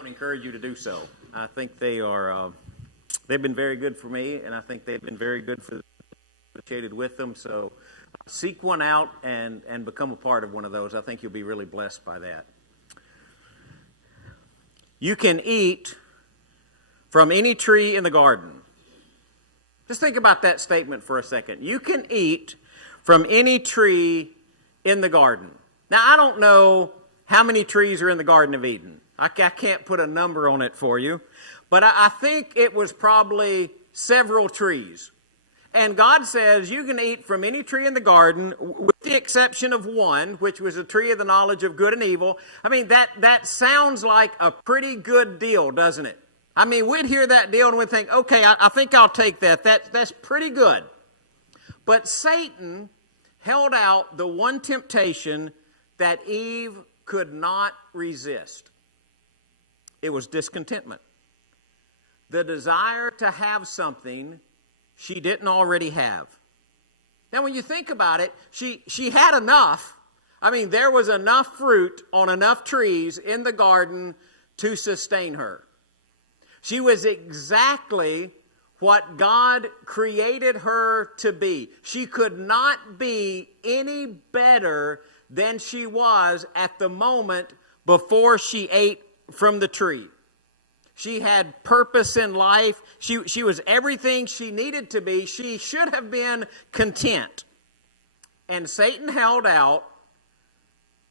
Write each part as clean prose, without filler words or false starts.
would encourage you to do so. I think they are, they've been very good for me, and I think they've been very good for associated with them. So seek one out and become a part of one of those. I think you'll be really blessed by that. You can eat from any tree in the garden. Just think about that statement for a second. You can eat from any tree in the garden. Now, I don't know how many trees are in the Garden of Eden. I can't put a number on it for you, but I think it was probably several trees. And God says you can eat from any tree in the garden with the exception of one, which was a tree of the knowledge of good and evil. I mean, that sounds like a pretty good deal, doesn't it? I mean, we'd hear that deal and we'd think, okay, I think I'll take that. That's pretty good. But Satan held out the one temptation that Eve could not resist. It was discontentment. The desire to have something she didn't already have. Now, when you think about it, she had enough. I mean, there was enough fruit on enough trees in the garden to sustain her. She was exactly what God created her to be. She could not be any better than she was at the moment before she ate from the tree. She had purpose in life. She was everything she needed to be. She should have been content. And Satan held out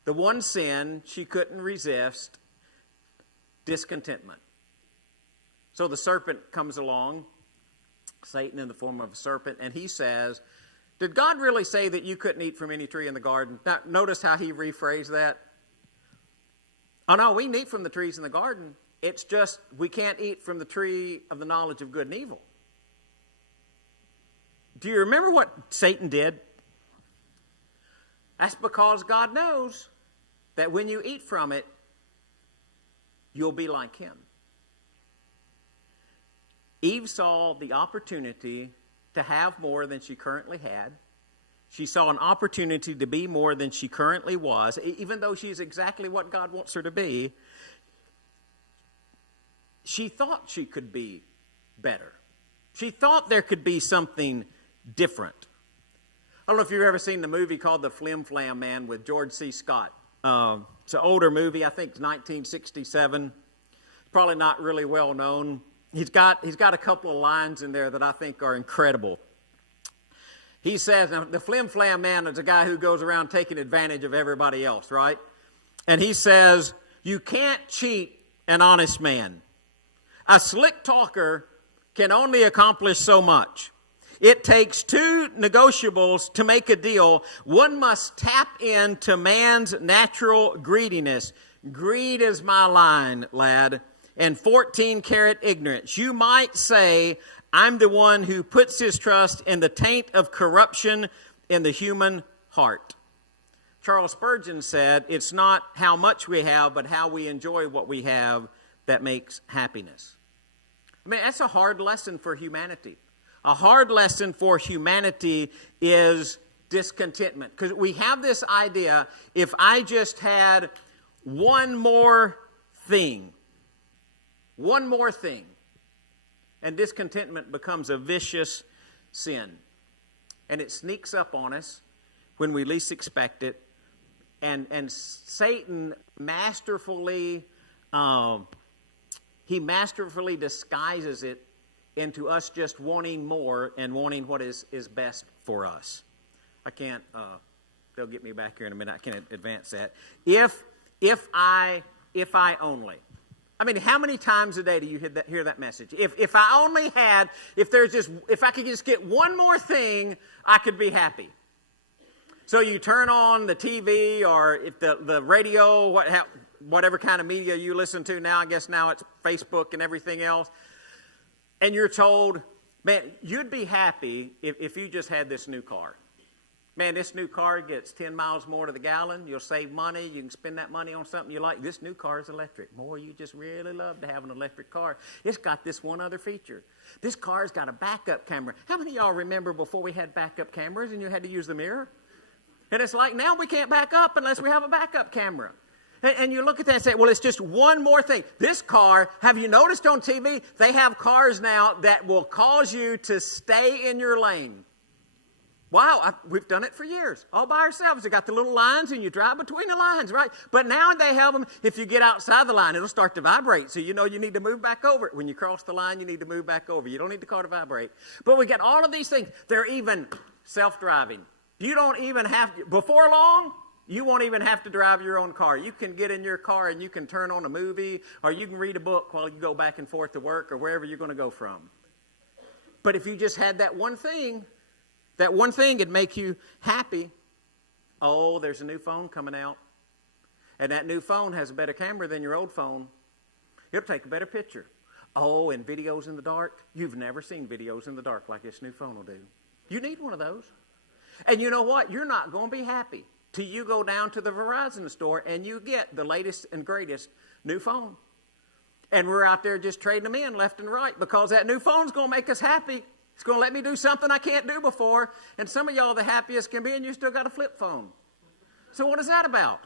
the one sin she couldn't resist, discontentment. So the serpent comes along, Satan in the form of a serpent, and he says, did God really say that you couldn't eat from any tree in the garden? Now, notice how he rephrased that. Oh, no, we can eat from the trees in the garden. It's just we can't eat from the tree of the knowledge of good and evil. Do you remember what Satan did? That's because God knows that when you eat from it, you'll be like him. Eve saw the opportunity to have more than she currently had. She saw an opportunity to be more than she currently was, even though she's exactly what God wants her to be. She thought she could be better. She thought there could be something different. I don't know if you've ever seen the movie called The Flim Flam Man with George C. Scott. It's an older movie. I think it's 1967. Probably not really well known. He's got a couple of lines in there that I think are incredible. He says, now, the Flim Flam Man is a guy who goes around taking advantage of everybody else, right? And he says, you can't cheat an honest man. A slick talker can only accomplish so much. It takes two negotiables to make a deal. One must tap into man's natural greediness. Greed is my line, lad. And 14-karat ignorance. You might say, I'm the one who puts his trust in the taint of corruption in the human heart. Charles Spurgeon said, it's not how much we have, but how we enjoy what we have that makes happiness. I mean, that's a hard lesson for humanity. A hard lesson for humanity is discontentment. Because we have this idea, if I just had one more thing, and discontentment becomes a vicious sin. And it sneaks up on us when we least expect it. And Satan masterfully disguises it into us just wanting more and wanting what is best for us. I can't, they'll get me back here in a minute. I can't advance that. If I only. I mean, how many times a day do you hear that message? If I only had, if I could just get one more thing, I could be happy. So you turn on the TV or if the radio, whatever kind of media you listen to now, I guess now it's Facebook and everything else, and you're told, man, you'd be happy if you just had this new car. Man, this new car gets 10 miles more to the gallon. You'll save money. You can spend that money on something you like. This new car is electric. Boy, you just really love to have an electric car. It's got this one other feature. This car's got a backup camera. How many of y'all remember before we had backup cameras and you had to use the mirror? And it's like now we can't back up unless we have a backup camera. And you look at that and say, well, it's just one more thing. This car, have you noticed on TV, they have cars now that will cause you to stay in your lane. Wow, we've done it for years, all by ourselves. They got the little lines, and you drive between the lines, right? But now they have them, if you get outside the line, it'll start to vibrate. So you know you need to move back over it. When you cross the line, you need to move back over. You don't need the car to vibrate. But we got all of these things. They're even self-driving. You don't even have to, before long, you won't even have to drive your own car. You can get in your car and you can turn on a movie, or you can read a book while you go back and forth to work or wherever you're going to go from. But if you just had that one thing would make you happy. Oh, there's a new phone coming out. And that new phone has a better camera than your old phone. It'll take a better picture. Oh, and videos in the dark. You've never seen videos in the dark like this new phone will do. You need one of those. And you know what? You're not going to be happy till you go down to the Verizon store and you get the latest and greatest new phone. And we're out there just trading them in left and right because that new phone's going to make us happy. It's going to let me do something I can't do before. And some of y'all the happiest can be, and you still got a flip phone. So what is that about?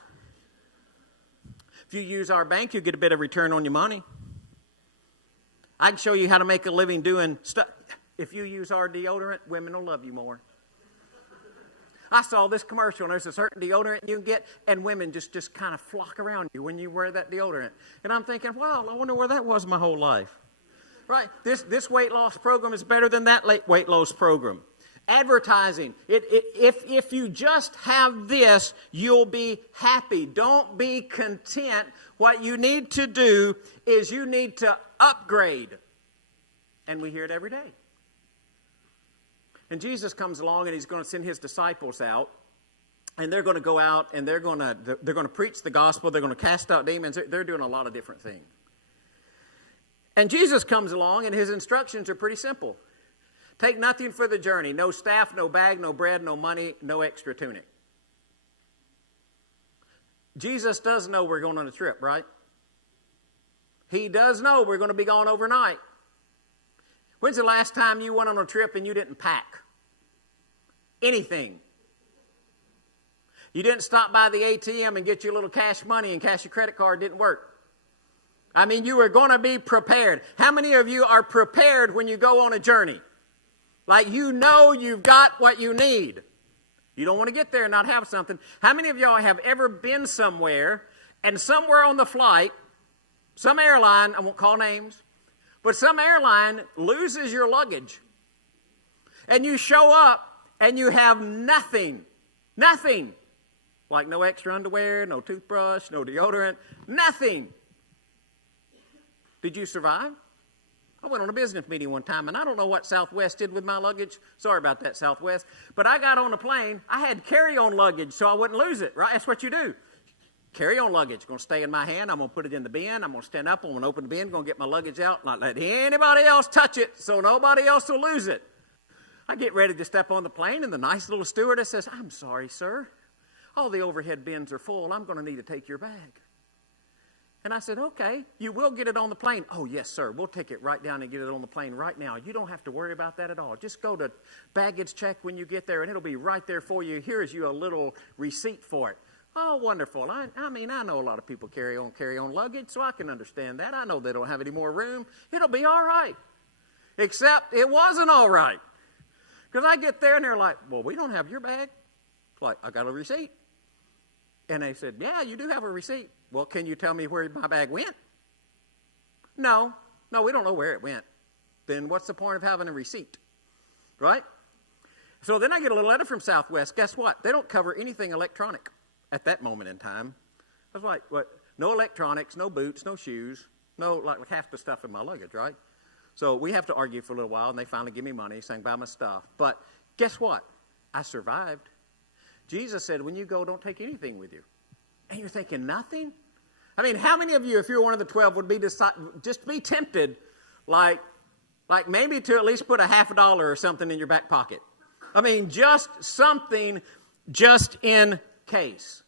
If you use our bank, you get a bit of return on your money. I can show you how to make a living doing stuff. If you use our deodorant, women will love you more. I saw this commercial, and there's a certain deodorant you can get, and women just kind of flock around you when you wear that deodorant. And I'm thinking, wow, I wonder where that was my whole life. Right? This weight loss program is better than that weight loss program. Advertising. If you just have this, you'll be happy. Don't be content. What you need to do is you need to upgrade. And we hear it every day. And Jesus comes along and he's going to send his disciples out. And they're going to go out and they're going to preach the gospel. They're going to cast out demons. They're doing a lot of different things. And Jesus comes along, and his instructions are pretty simple. Take nothing for the journey. No staff, no bag, no bread, no money, no extra tunic. Jesus does know we're going on a trip, right? He does know we're going to be gone overnight. When's the last time you went on a trip and you didn't pack anything? You didn't stop by the ATM and get your little cash money and cash your credit card. Didn't work. I mean, you were going to be prepared. How many of you are prepared when you go on a journey? Like you know you've got what you need. You don't want to get there and not have something. How many of y'all have ever been somewhere and somewhere on the flight, some airline, I won't call names, but some airline loses your luggage. And you show up and you have nothing. Nothing. Like no extra underwear, no toothbrush, no deodorant, nothing. Did you survive? I went on a business meeting one time, and I don't know what Southwest did with my luggage. Sorry about that, Southwest. But I got on a plane. I had carry-on luggage so I wouldn't lose it, right? That's what you do. Carry-on luggage. Going to stay in my hand. I'm going to put it in the bin. I'm going to stand up. I'm going to open the bin. Going to get my luggage out. Not let anybody else touch it so nobody else will lose it. I get ready to step on the plane, and the nice little stewardess says, I'm sorry, sir. All the overhead bins are full. I'm going to need to take your bag. And I said, okay, you will get it on the plane. Oh, yes, sir. We'll take it right down and get it on the plane right now. You don't have to worry about that at all. Just go to baggage check when you get there, and it'll be right there for you. Here's you a little receipt for it. Oh, wonderful. I mean, I know a lot of people carry on luggage, so I can understand that. I know they don't have any more room. It'll be all right. Except it wasn't all right. Because I get there, and they're like, well, we don't have your bag. It's like, I got a receipt. And they said, yeah, you do have a receipt. Well, can you tell me where my bag went? No, we don't know where it went. Then what's the point of having a receipt? Right? So then I get a little letter from Southwest. Guess what? They don't cover anything electronic at that moment in time. I was like, what? No electronics, no boots, no shoes, no, like half the stuff in my luggage, right? So we have to argue for a little while, and they finally give me money, saying, buy my stuff. But guess what? I survived. Jesus said, when you go, don't take anything with you. And you're thinking, nothing? I mean, how many of you, if you're one of the 12, would be just be tempted, like maybe to at least put a $50 or something in your back pocket? I mean, just something just in case.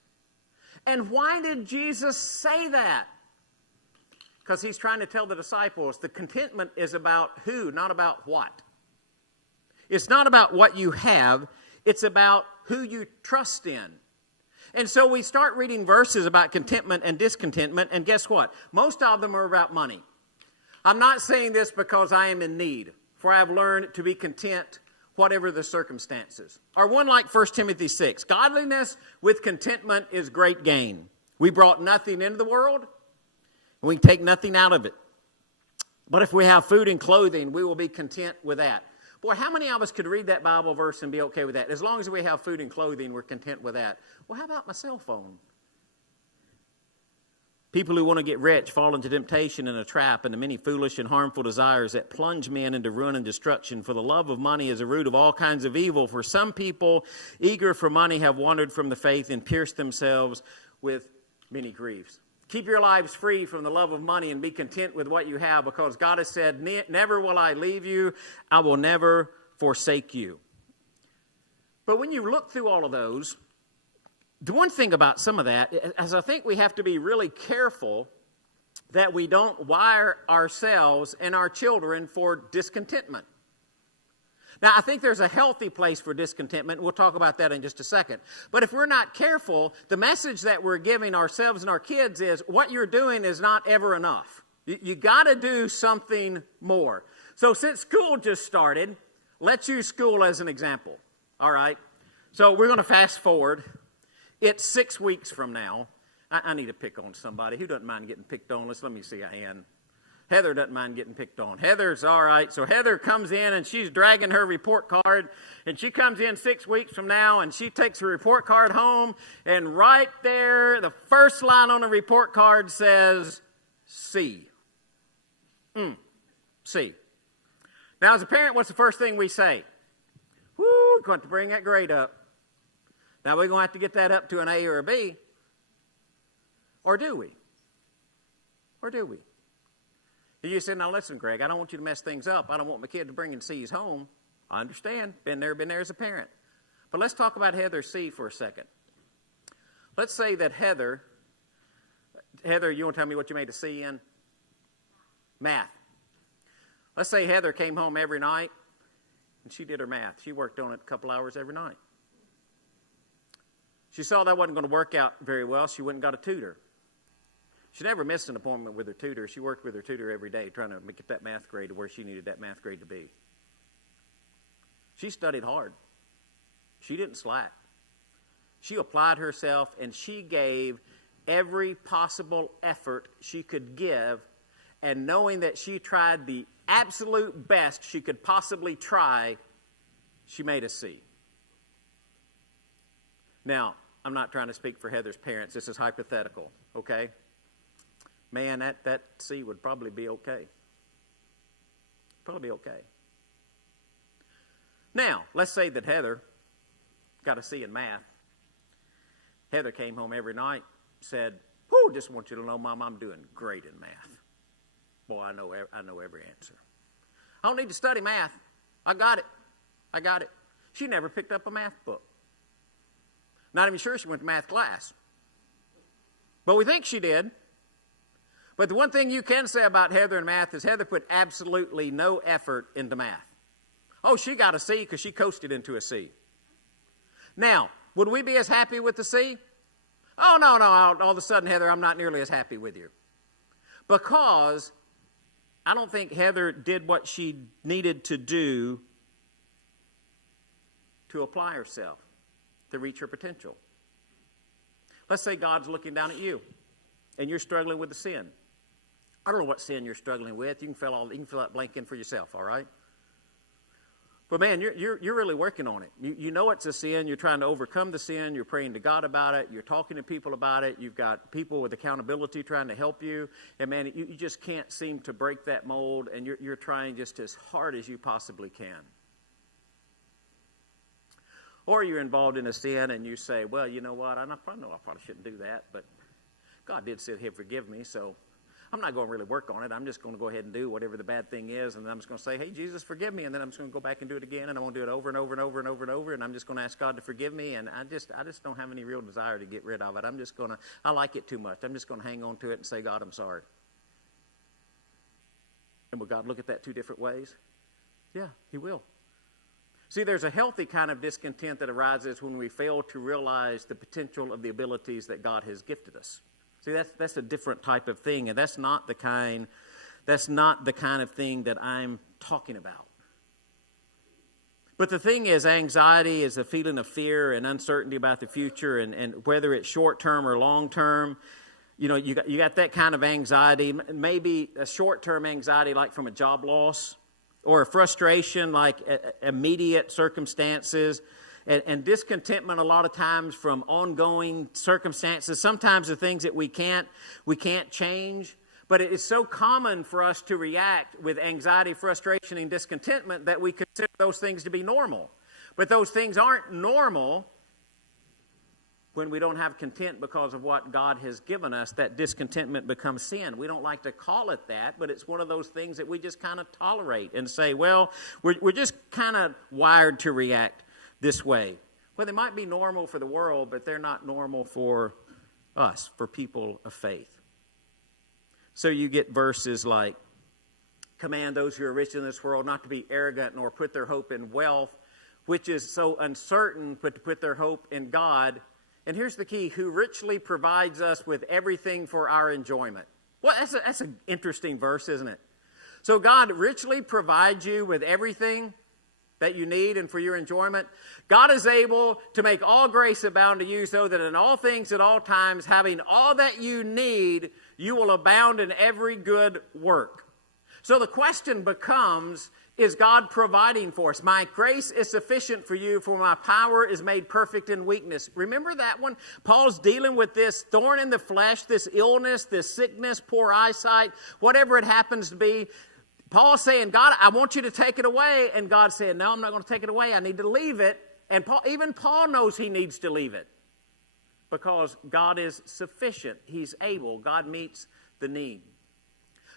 And why did Jesus say that? Because he's trying to tell the disciples the contentment is about who, not about what. It's not about what you have. It's about who you trust in. And so we start reading verses about contentment and discontentment, and guess what? Most of them are about money. I'm not saying this because I am in need, for I have learned to be content whatever the circumstances. Or one like 1 Timothy 6, godliness with contentment is great gain. We brought nothing into the world, and we can take nothing out of it. But if we have food and clothing, we will be content with that. Boy, how many of us could read that Bible verse and be okay with that? As long as we have food and clothing, we're content with that. Well, how about my cell phone? People who want to get rich fall into temptation and a trap and the many foolish and harmful desires that plunge men into ruin and destruction. For the love of money is a root of all kinds of evil. For some people, eager for money, have wandered from the faith and pierced themselves with many griefs. Keep your lives free from the love of money and be content with what you have, because God has said, never will I leave you. I will never forsake you. But when you look through all of those, the one thing about some of that is I think we have to be really careful that we don't wire ourselves and our children for discontentment. Now, I think there's a healthy place for discontentment. We'll talk about that in just a second. But if we're not careful, the message that we're giving ourselves and our kids is what you're doing is not ever enough. You got to do something more. So since school just started, let's use school as an example. All right? So we're going to fast forward. It's 6 weeks from now. I need to pick on somebody. Who doesn't mind getting picked on? Let me see a hand. Heather doesn't mind getting picked on. Heather's all right. So Heather comes in and she's dragging her report card. And she comes in 6 weeks from now and she takes her report card home. And right there, the first line on the report card says C. C. Now, as a parent, what's the first thing we say? Woo, going to bring that grade up. Now, we're going to have to get that up to an A or a B. Or do we? Or do we? You said, now listen, Greg, I don't want you to mess things up. I don't want my kid to bring in C's home. I understand. Been there as a parent. But let's talk about Heather's C for a second. Let's say that Heather, you want to tell me what you made a C in? Math. Let's say Heather came home every night and she did her math. She worked on it a couple hours every night. She saw that wasn't going to work out very well. She went and got a tutor. She never missed an appointment with her tutor. She worked with her tutor every day trying to get that math grade to where she needed that math grade to be. She studied hard. She didn't slack. She applied herself and she gave every possible effort she could give, and knowing that she tried the absolute best she could possibly try, she made a C. Now, I'm not trying to speak for Heather's parents. This is hypothetical, okay? Man, that C would probably be okay. Probably be okay. Now, let's say that Heather got a C in math. Heather came home every night, said, "Whoo, just want you to know, Mom, I'm doing great in math. Boy, I know every answer. I don't need to study math. I got it. She never picked up a math book. Not even sure she went to math class. But we think she did. But the one thing you can say about Heather and math is Heather put absolutely no effort into math. Oh, she got a C because she coasted into a C. Now, would we be as happy with the C? Oh, no, all of a sudden, Heather, I'm not nearly as happy with you. Because I don't think Heather did what she needed to do to apply herself, to reach her potential. Let's say God's looking down at you and you're struggling with a sin. I don't know what sin you're struggling with. You can fill that blank in for yourself, all right? But man, you're really working on it. You know it's a sin. You're trying to overcome the sin. You're praying to God about it. You're talking to people about it. You've got people with accountability trying to help you. And man, you just can't seem to break that mold, and you're trying just as hard as you possibly can. Or you're involved in a sin and you say, well, you know what, I probably shouldn't do that, but God did say he'll forgive me, so I'm not going to really work on it. I'm just going to go ahead and do whatever the bad thing is, and then I'm just going to say, hey, Jesus, forgive me, and then I'm just going to go back and do it again, and I'm going to do it over and over and over and over and over, and I'm just going to ask God to forgive me, and I just don't have any real desire to get rid of it. I like it too much. I'm just going to hang on to it and say, God, I'm sorry. And will God look at that two different ways? Yeah, he will. See, there's a healthy kind of discontent that arises when we fail to realize the potential of the abilities that God has gifted us. See, that's a different type of thing, and that's not the kind of thing that I'm talking about. But the thing is, anxiety is a feeling of fear and uncertainty about the future, and whether it's short-term or long-term. You know, you got that kind of anxiety, maybe a short-term anxiety like from a job loss, or a frustration like immediate circumstances, and discontentment a lot of times from ongoing circumstances, sometimes the things that we can't change. But it is so common for us to react with anxiety, frustration, and discontentment that we consider those things to be normal. But those things aren't normal when we don't have content because of what God has given us. That discontentment becomes sin. We don't like to call it that, but it's one of those things that we just kind of tolerate and say, well, we're just kind of wired to react this way. Well, they might be normal for the world, but they're not normal for us, for people of faith. So you get verses like, command those who are rich in this world not to be arrogant nor put their hope in wealth, which is so uncertain, but to put their hope in God. And here's the key, who richly provides us with everything for our enjoyment. Well, that's an interesting verse, isn't it? So God richly provides you with everything that you need and for your enjoyment. God is able to make all grace abound to you, so that in all things at all times, having all that you need, you will abound in every good work. So the question becomes, is God providing for us? My grace is sufficient for you, for my power is made perfect in weakness. Remember that one? Paul's dealing with this thorn in the flesh, this illness, this sickness, poor eyesight, whatever it happens to be. Paul's saying, God, I want you to take it away. And God said, no, I'm not going to take it away. I need to leave it. And even Paul knows he needs to leave it, because God is sufficient. He's able. God meets the need.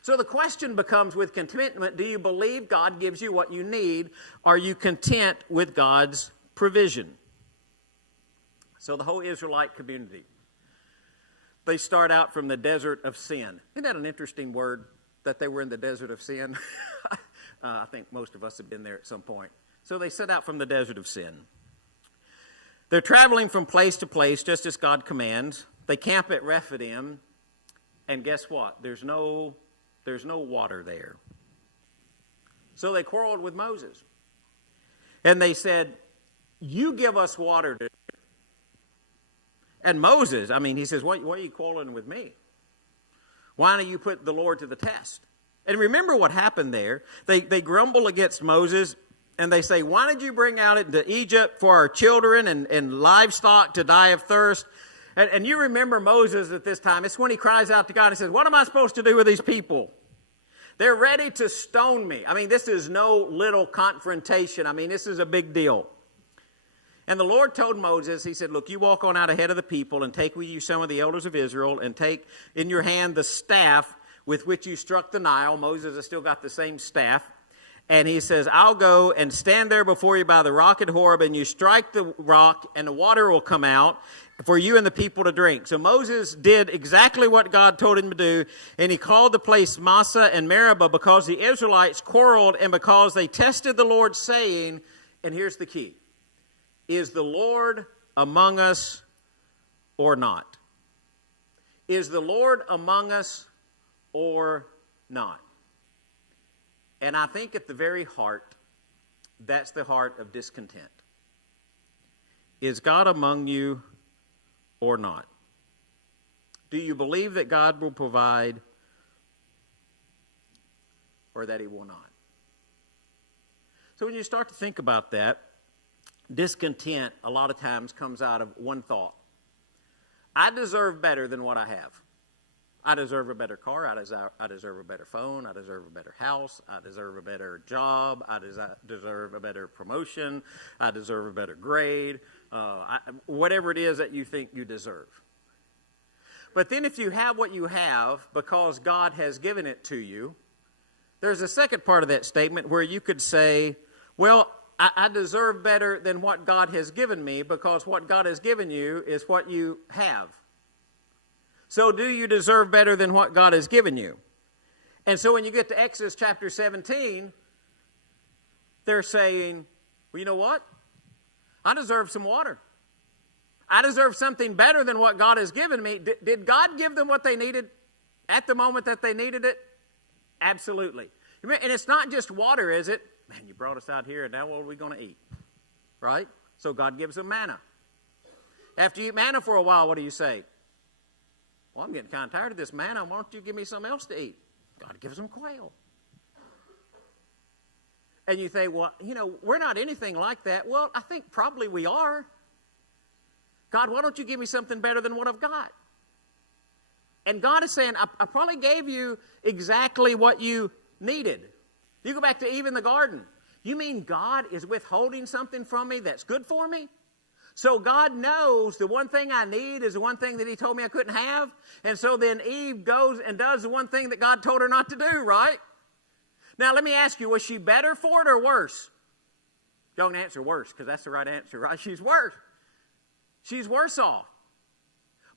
So the question becomes, with contentment, do you believe God gives you what you need? Are you content with God's provision? So the whole Israelite community, they start out from the desert of sin. Isn't that an interesting word, that they were in the desert of sin? I think most of us have been there at some point. So they set out from the desert of sin. They're traveling from place to place, just as God commands. They camp at Rephidim, and guess what? There's no water there. So they quarreled with Moses. And they said, you give us water to drink. And Moses, he says, why are you quarreling with me? Why don't you put the Lord to the test? And remember what happened there. They grumble against Moses, and they say, why did you bring out into Egypt for our children and livestock to die of thirst? And you remember Moses at this time. It's when he cries out to God and says, what am I supposed to do with these people? They're ready to stone me. This is no little confrontation. This is a big deal. And the Lord told Moses, he said, look, you walk on out ahead of the people and take with you some of the elders of Israel and take in your hand the staff with which you struck the Nile. Moses has still got the same staff. And he says, I'll go and stand there before you by the rock at Horeb, and you strike the rock, and the water will come out for you and the people to drink. So Moses did exactly what God told him to do, and he called the place Massah and Meribah, because the Israelites quarreled and because they tested the Lord, saying, and here's the key, is the Lord among us or not? Is the Lord among us or not? And I think at the very heart, that's the heart of discontent. Is God among you or not? Do you believe that God will provide or that he will not? So when you start to think about that, discontent a lot of times comes out of one thought. I deserve better than what I have. I deserve a better car. I deserve a better phone. I deserve a better house. I deserve a better job. I deserve a better promotion. I deserve a better grade. Whatever it is that you think you deserve. But then if you have what you have because God has given it to you, there's a second part of that statement where you could say, well, I deserve better than what God has given me, because what God has given you is what you have. So do you deserve better than what God has given you? And so when you get to Exodus chapter 17, they're saying, Well, you know what? I deserve some water. I deserve something better than what God has given me. Did God give them what they needed at the moment that they needed it? Absolutely. And it's not just water, is it? Man, you brought us out here, and now what are we going to eat? Right? So God gives them manna. After you eat manna for a while, what do you say? Well, I'm getting kind of tired of this manna. Why don't you give me something else to eat? God gives them quail. And you say, well, we're not anything like that. Well, I think probably we are. God, why don't you give me something better than what I've got? And God is saying, I probably gave you exactly what you needed. You go back to Eve in the garden. You mean God is withholding something from me that's good for me? So God knows the one thing I need is the one thing that he told me I couldn't have. And so then Eve goes and does the one thing that God told her not to do, right? Now let me ask you, was she better for it or worse? Don't answer worse, because that's the right answer, right? She's worse. She's worse off.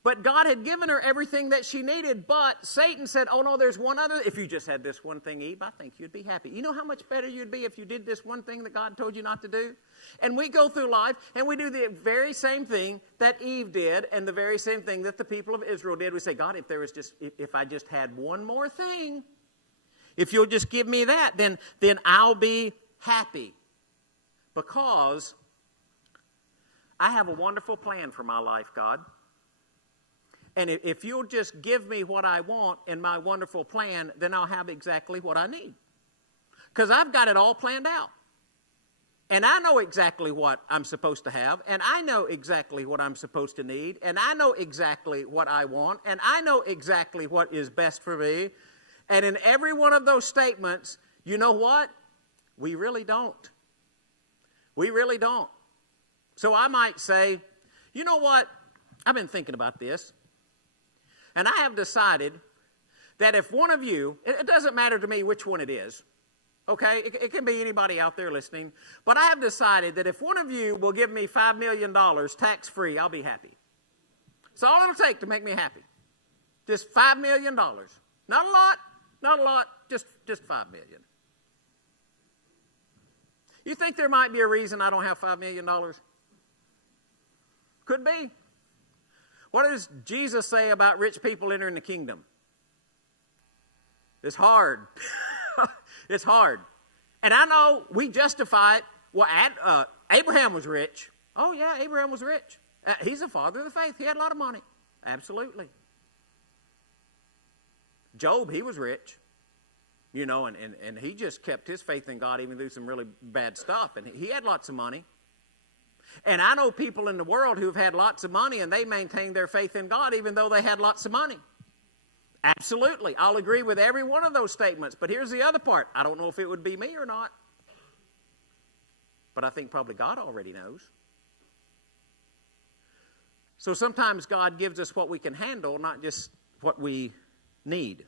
But God had given her everything that she needed, but Satan said, oh no, there's one other. If you just had this one thing, Eve, I think you'd be happy. You know how much better you'd be if you did this one thing that God told you not to do? And we go through life and we do the very same thing that Eve did and the very same thing that the people of Israel did. We say, God, if I just had one more thing, if you'll just give me that, then I'll be happy. Because I have a wonderful plan for my life, God. And if you'll just give me what I want in my wonderful plan, then I'll have exactly what I need. Because I've got it all planned out. And I know exactly what I'm supposed to have. And I know exactly what I'm supposed to need. And I know exactly what I want. And I know exactly what is best for me. And in every one of those statements, you know what? We really don't. We really don't. So I might say, you know what? I've been thinking about this. And I have decided that if one of you, it doesn't matter to me which one it is, okay? It can be anybody out there listening. But I have decided that if one of you will give me $5 million tax-free, I'll be happy. It's all it'll take to make me happy. Just $5 million. Not a lot, just $5 million. You think there might be a reason I don't have $5 million? Could be. What does Jesus say about rich people entering the kingdom? It's hard. It's hard. And I know we justify it. Well, Abraham was rich. Oh, yeah, Abraham was rich. He's the father of the faith. He had a lot of money. Absolutely. Job, he was rich. And he just kept his faith in God even through some really bad stuff. And he had lots of money. And I know people in the world who've had lots of money and they maintained their faith in God even though they had lots of money. Absolutely. I'll agree with every one of those statements. But here's the other part. I don't know if it would be me or not. But I think probably God already knows. So sometimes God gives us what we can handle, not just what we need.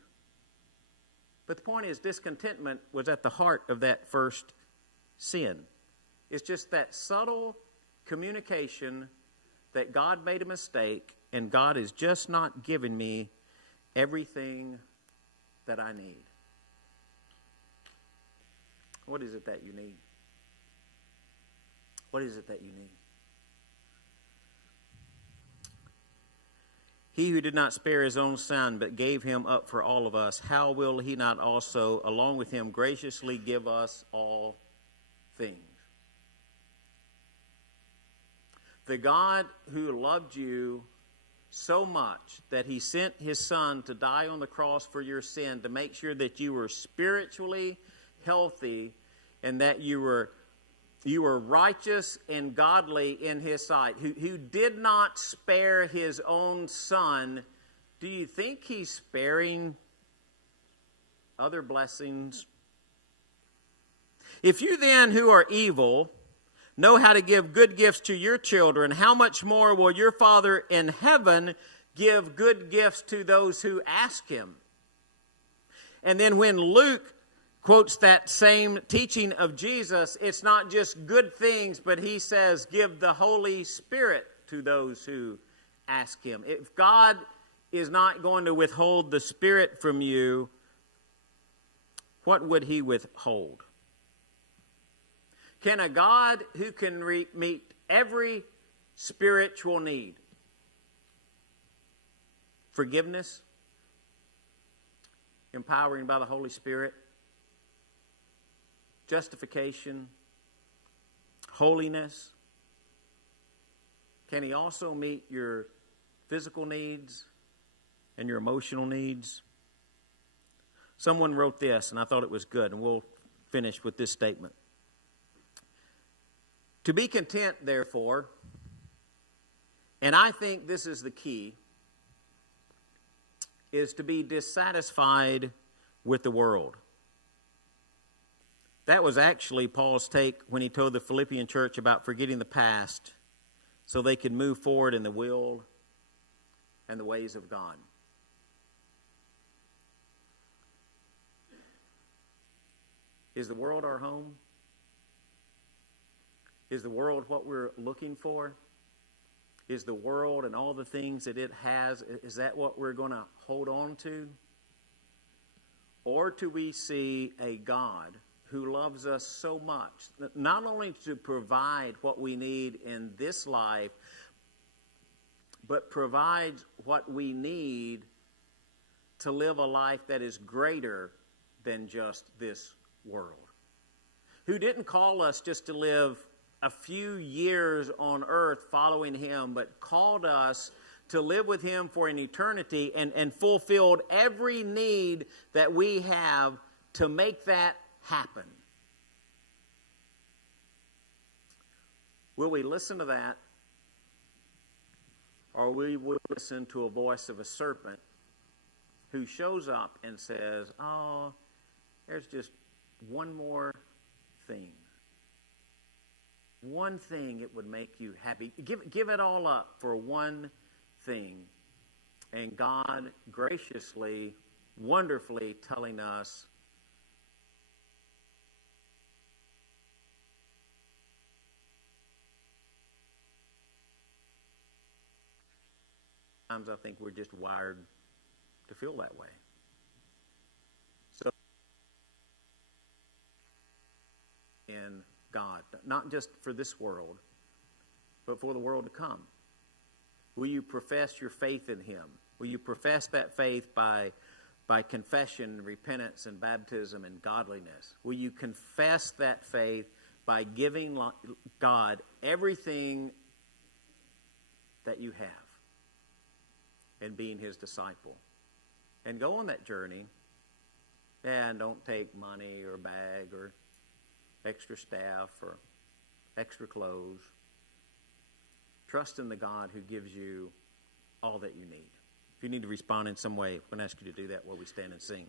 But the point is, discontentment was at the heart of that first sin. It's just that subtle communication that God made a mistake and God is just not giving me everything that I need. What is it that you need? What is it that you need? He who did not spare his own son, but gave him up for all of us, how will he not also, along with him, graciously give us all things? The God who loved you so much that he sent his son to die on the cross for your sin to make sure that you were spiritually healthy and that you were righteous and godly in his sight, who did not spare his own son, do you think he's sparing other blessings? If you then, who are evil, know how to give good gifts to your children, how much more will your Father in heaven give good gifts to those who ask him? And then when Luke quotes that same teaching of Jesus, it's not just good things, but he says, give the Holy Spirit to those who ask him. If God is not going to withhold the Spirit from you, what would he withhold? Can a God who can meet every spiritual need, forgiveness, empowering by the Holy Spirit, justification, holiness, can he also meet your physical needs and your emotional needs? Someone wrote this, and I thought it was good, and we'll finish with this statement. To be content, therefore, and I think this is the key, is to be dissatisfied with the world. That was actually Paul's take when he told the Philippian church about forgetting the past so they could move forward in the will and the ways of God. Is the world our home? Is the world what we're looking for? Is the world and all the things that it has, is that what we're going to hold on to? Or do we see a God who loves us so much, not only to provide what we need in this life, but provides what we need to live a life that is greater than just this world? Who didn't call us just to live a few years on earth following him, but called us to live with him for an eternity and fulfilled every need that we have to make that happen. Will we listen to that, or will we listen to a voice of a serpent who shows up and says, oh, there's just one more thing. One thing it would make you happy. Give it all up for one thing. And God graciously, wonderfully telling us, sometimes I think we're just wired to feel that way. So, in God, not just for this world, but for the world to come. Will you profess your faith in him? Will you profess that faith by confession, repentance, and baptism and godliness? Will you confess that faith by giving God everything that you have and being his disciple? And go on that journey, and don't take money or bag or extra staff or extra clothes. Trust in the God who gives you all that you need. If you need to respond in some way, I'm going to ask you to do that while we stand and sing.